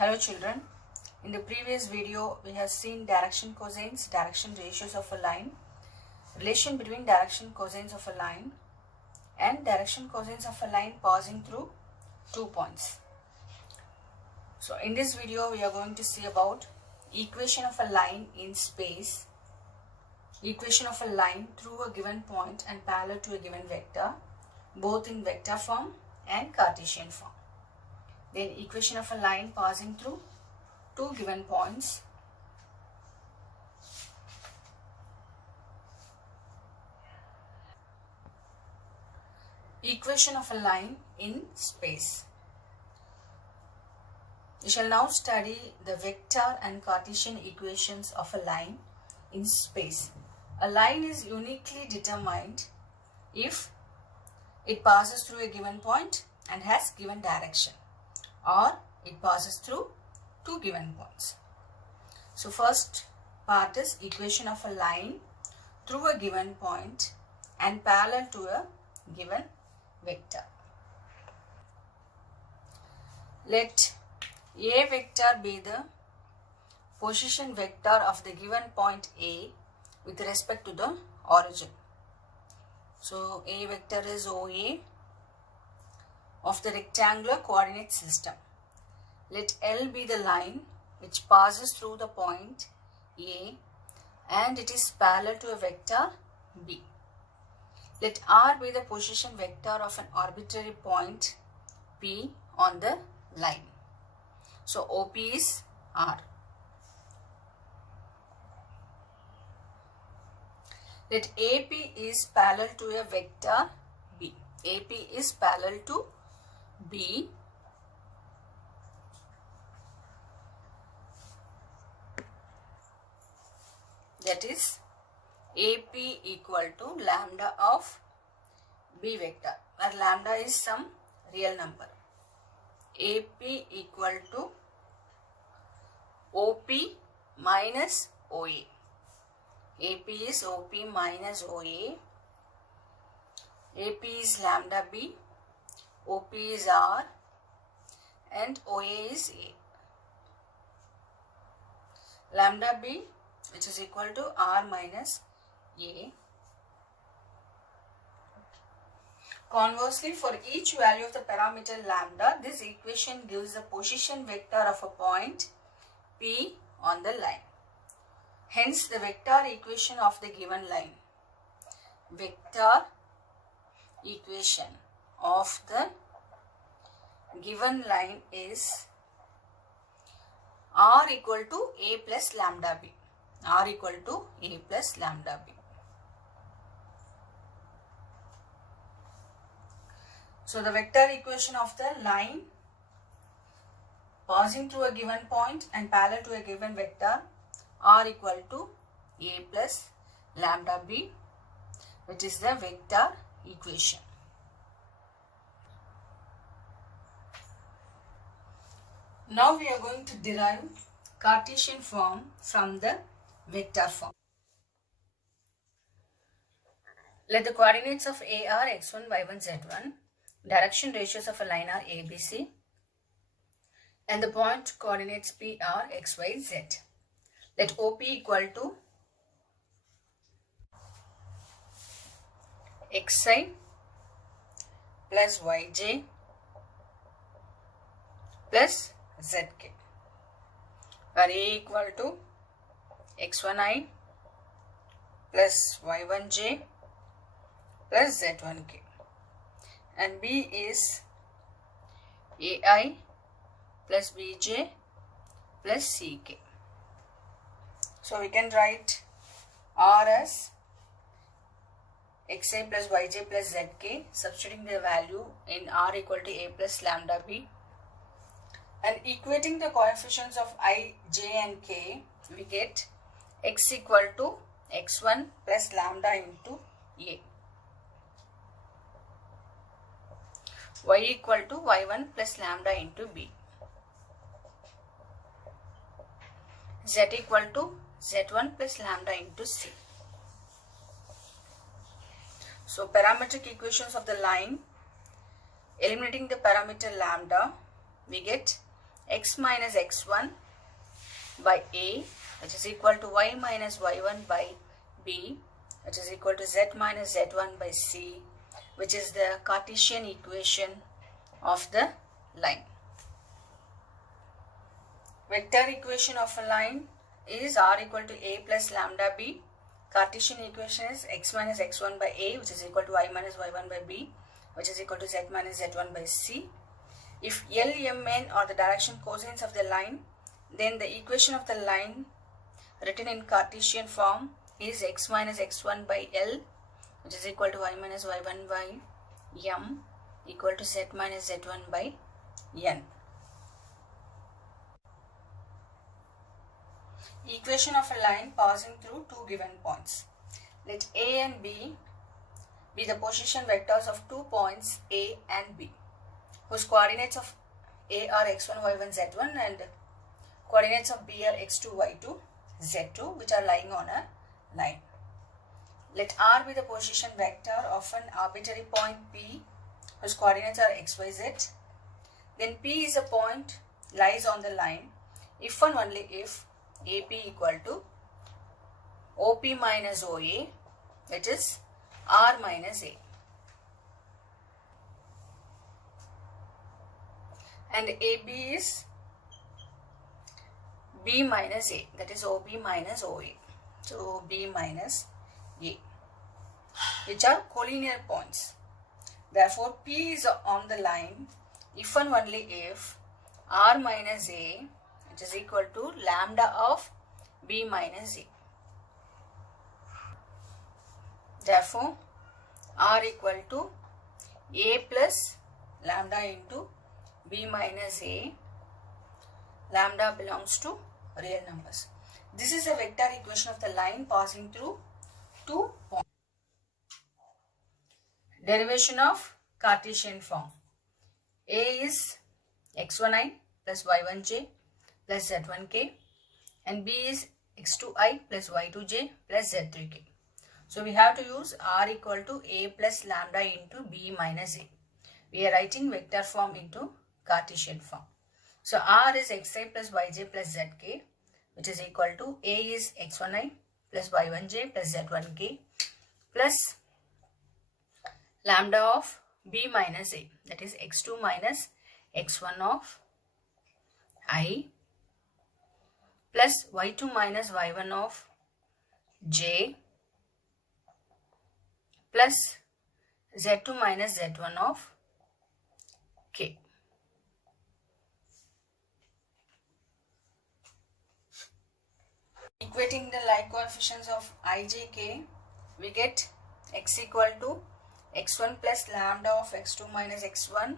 Hello children, in the previous video we have seen direction cosines, direction ratios of a line, relation between direction cosines of a line and direction cosines of a line passing through 2 points. So in this video we are going to see about equation of a line in space, equation of a line through a given point and parallel to a given vector, both in vector form and Cartesian form. Then equation of a line passing through two given points, equation of a line in space. We shall now study the vector and Cartesian equations of a line in space. A line is uniquely determined if it passes through a given point and has given direction, or it passes through two given points. So first part is equation of a line through a given point and parallel to a given vector. Let A vector be the position vector of the given point A with respect to the origin. So A vector is OA of the rectangular coordinate system. Let L be the line which passes through the point A and it is parallel to a vector B. Let R be the position vector of an arbitrary point P on the line. So OP is R. Let AP is parallel to a vector B. AP is parallel to B. That is AP equal to lambda of B vector, where lambda is some real number. AP equal to OP minus OA. AP is OP minus OA. AP is lambda B. OP is R and OA is A. Lambda B, which is equal to R minus A. Conversely, for each value of the parameter lambda, this equation gives the position vector of a point P on the line. Hence, the vector equation of the given line. Vector equation of the given line is R equal to A plus lambda B. R equal to A plus lambda B. So the vector equation of the line passing through a given point and parallel to a given vector, R equal to A plus lambda B, which is the vector equation. Now we are going to derive Cartesian form from the vector form. Let the coordinates of A are x1, y1, z1. Direction ratios of a line are ABC. And the point coordinates P are x, y, z. Let OP equal to xi plus yj plus zk, where A equal to x1i plus y1j plus z1k and B is ai plus bj plus ck. So we can write R as xi plus yj plus zk, substituting the value in R equal to A plus lambda B, and equating the coefficients of I, j and k, we get x equal to x1 plus lambda into A, y equal to y1 plus lambda into B, z equal to z1 plus lambda into C. So parametric equations of the line, eliminating the parameter lambda, we get x minus x1 by a, which is equal to y minus y1 by b, which is equal to z minus z1 by c, which is the Cartesian equation of the line. Vector equation of a line is r equal to a plus lambda b. Cartesian equation is x minus x1 by a, which is equal to y minus y1 by b, which is equal to z minus z1 by c. If L, M, N are the direction cosines of the line, then the equation of the line written in Cartesian form is x minus x1 by L, which is equal to y minus y1 by m, equal to z minus z1 by n. Equation of a line passing through two given points. Let A and B be the position vectors of 2 points A and B, whose coordinates of A are x1, y1, z1 and coordinates of B are x2, y2, z2, which are lying on a line. Let R be the position vector of an arbitrary point P, whose coordinates are x, y, z. Then P is a point lies on the line if and only if AP equal to OP minus OA, that is R minus A. And AB is B minus A, that is OB minus OA. So B minus A, which are collinear points. Therefore P is on the line if and only if R minus A, which is equal to lambda of B minus A. Therefore R equal to A plus lambda into B minus A. Lambda belongs to real numbers. This is a vector equation of the line passing through 2 points. Derivation of Cartesian form. A is x1i plus y1j plus z1k and B is x2i plus y2j plus z3k. So we have to use R equal to A plus lambda into B minus A. We are writing vector form into Cartesian form. So R is xi plus yj plus zk, which is equal to A is x1i plus y1j plus z1k plus lambda of B minus A, that is x2 minus x1 of I plus y2 minus y1 of j plus z2 minus z1 of k. Equating the like coefficients of I, j, k, we get x equal to x1 plus lambda of x2 minus x1,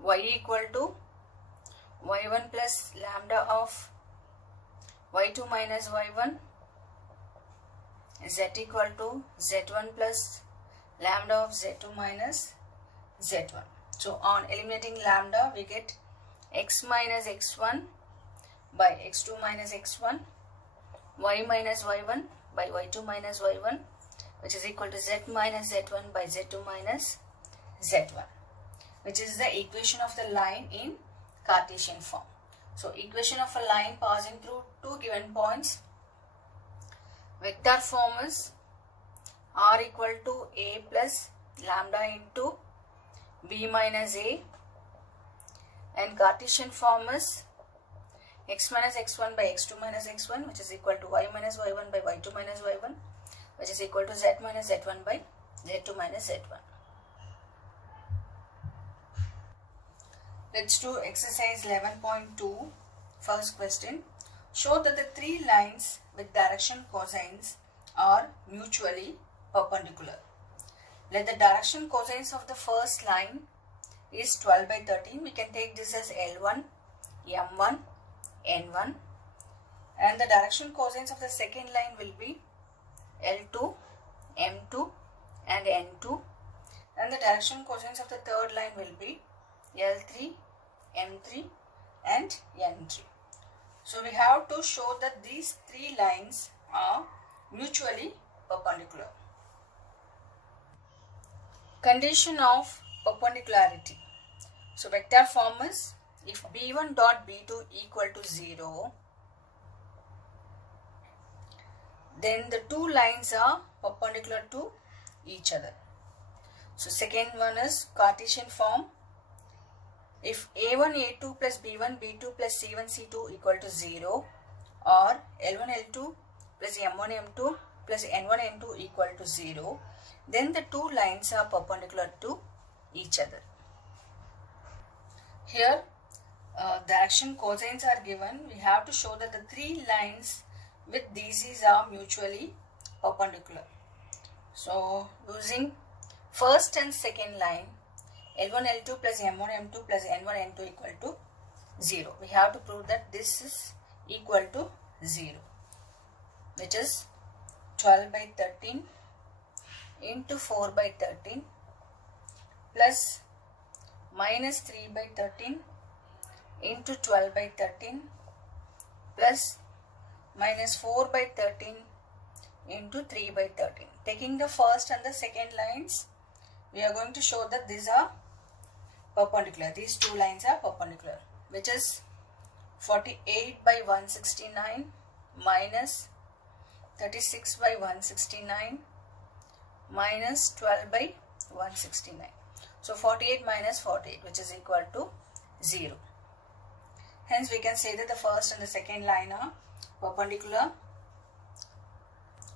y equal to y1 plus lambda of y2 minus y1, z equal to z1 plus lambda of z2 minus z1. So on eliminating lambda, we get x minus x1 by x2 minus x1, y minus y1 by y2 minus y1, which is equal to z minus z1 by z2 minus z1, which is the equation of the line in Cartesian form. So equation of a line passing through two given points. Vector form is R equal to A plus lambda into B minus A, and Cartesian form is x minus x1 by x2 minus x1, which is equal to y minus y1 by y2 minus y1, which is equal to z minus z1 by z2 minus z1. Let's do exercise 11.2. First question. Show that the three lines with direction cosines are mutually perpendicular. Let the direction cosines of the first line is 12 by 13. We can take this as L1, M1, N1, and the direction cosines of the second line will be L2, M2 and N2, and the direction cosines of the third line will be L3, M3 and N3. So we have to show that these three lines are mutually perpendicular. Condition of perpendicularity. So vector form is, if b1 dot b2 equal to 0, then the two lines are perpendicular to each other. So second one is Cartesian form. If a1 a2 plus b1 b2 plus c1 c2 equal to 0, or l1 l2 plus m1 m2 plus n1 n2 equal to 0, then the two lines are perpendicular to each other. Here direction cosines are given. We have to show that the three lines with DCs are mutually perpendicular. So using first and second line, L1 L2 plus M1 M2 plus N1 N2 equal to 0. We have to prove that this is equal to 0, which is 12 by 13 into 4 by 13 plus minus 3 by 13 into 12 by 13 plus minus 4 by 13 into 3 by 13. Taking the first and the second lines, we are going to show that these are perpendicular. These two lines are perpendicular, which is 48 by 169 minus 36 by 169 minus 12 by 169. So 48 minus 48, which is equal to 0. Hence we can say that the first and the second line are perpendicular.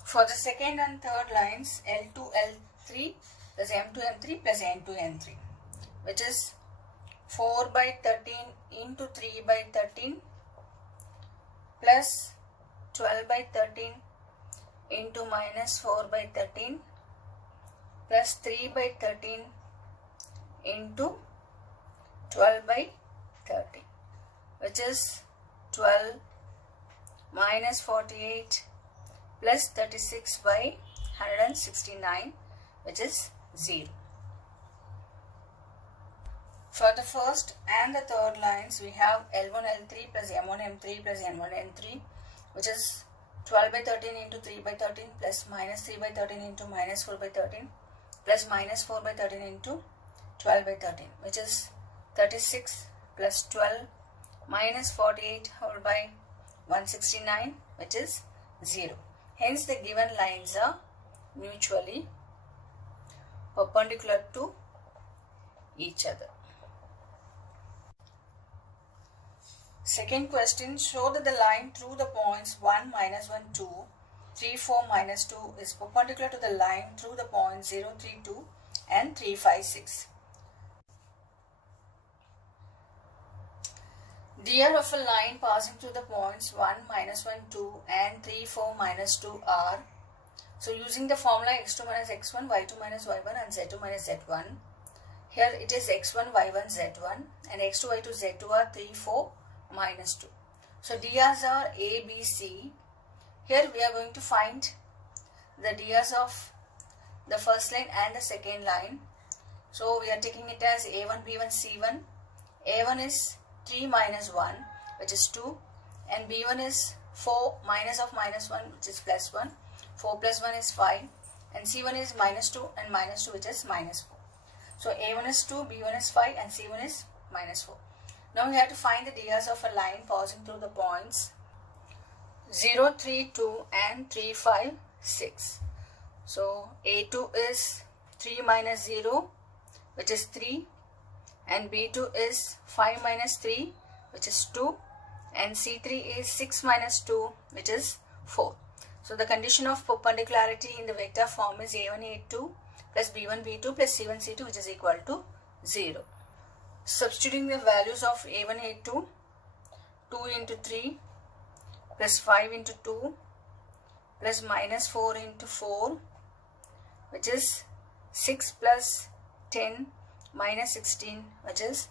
For the second and third lines, L2 L3 plus M2 M3 plus N2 N3, which is 4 by 13 into 3 by 13 plus 12 by 13 into minus 4 by 13 plus 3 by 13 into 12 by 13, which is 12 minus 48 plus 36 by 169, which is 0. For the first and the third lines, we have L1 L3 plus M1 M3 plus N1 N3, which is 12 by 13 into 3 by 13 plus minus 3 by 13 into minus 4 by 13 plus minus 4 by 13 into 12 by 13, which is 36 plus 12 minus 48 whole by 169, which is 0. Hence the given lines are mutually perpendicular to each other. Second question, show that the line through the points 1, minus 1, 2, 3, 4, minus 2 is perpendicular to the line through the points 0, 3, 2 and 3, 5, 6. Dr of a line passing through the points 1, minus 1, 2 and 3, 4, minus 2 are, so using the formula x2 minus x1, y2 minus y1 and z2 minus z1, here it is x1, y1, z1 and x2, y2, z2 are 3, 4, minus 2. So DRs are A, B, C. Here we are going to find the DRs of the first line and the second line. So we are taking it as A1, B1, C1. A1 is 3 minus 1, which is 2, and B1 is 4 minus of minus 1, which is plus 1. 4 plus 1 is 5, and C1 is minus 2 and minus 2, which is minus 4. So A1 is 2, B1 is 5 and C1 is minus 4. Now we have to find the DRs of a line passing through the points 0, 3, 2 and 3, 5, 6. So A2 is 3 minus 0, which is 3, and B2 is 5 minus 3, which is 2, and C3 is 6 minus 2, which is 4. So the condition of perpendicularity in the vector form is A1 A2 plus B1 B2 plus C1 C2, which is equal to 0. Substituting the values of A1 A2, 2 into 3 plus 5 into 2 plus minus 4 into 4, which is 6 plus 10 minus 16, which is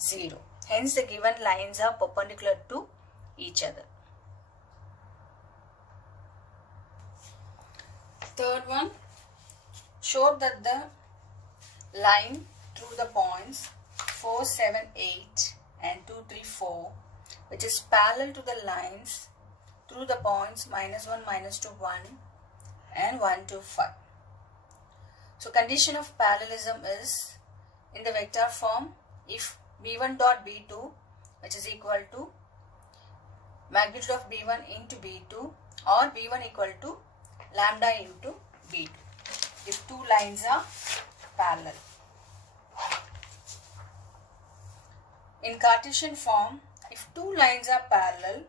0. Hence the given lines are perpendicular to each other. Third one, show that the line through the points 4, 7, 8 and 2, 3, 4, which is parallel to the lines through the points minus 1, minus 2, 1 and 1, 2, 5. So condition of parallelism is in the vector form if b1 dot b2, which is equal to magnitude of b1 into b2, or b1 equal to lambda into b2, if two lines are parallel. In Cartesian form, if two lines are parallel,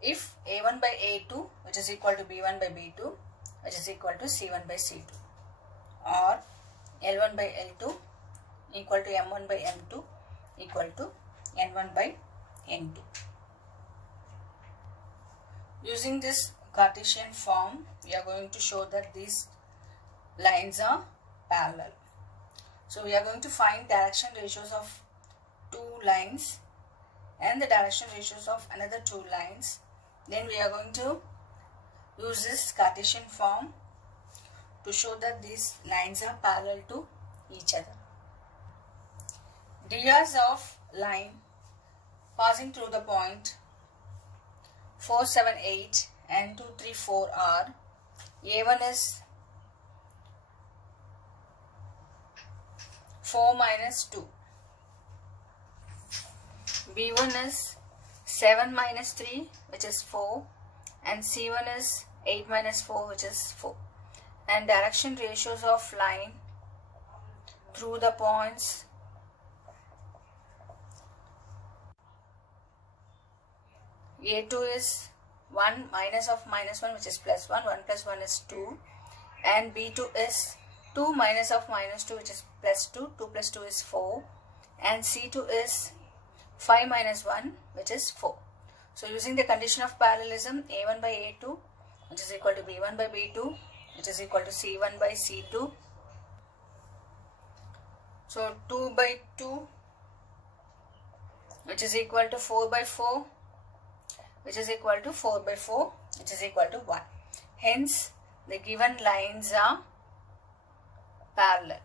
if a1 by a2, which is equal to b1 by b2, which is equal to c1 by c2, or l1 by l2 equal to m1 by m2 equal to n1 by n2. Using this Cartesian form, we are going to show that these lines are parallel. So we are going to find direction ratios of two lines and the direction ratios of another two lines. Then we are going to use this Cartesian form to show that these lines are parallel to each other. Dias of line passing through the point 4, 7, 8 and 2, 3, 4 are: A1 is 4 minus 2, B1 is 7 minus 3, which is 4, and C1 is 8 minus 4, which is 4. And direction ratios of line through the points A2 is 1 minus of minus 1, which is plus 1, 1 plus 1 is 2, and B2 is 2 minus of minus 2, which is plus 2, 2 plus 2 is 4, and C2 is 5 minus 1, which is 4. So using the condition of parallelism, A1 by A2, which is equal to B1 by B2, which is equal to C1 by C2. So 2 by 2, which is equal to 4 by 4, which is equal to 4 by 4, which is equal to 1. Hence, the given lines are parallel.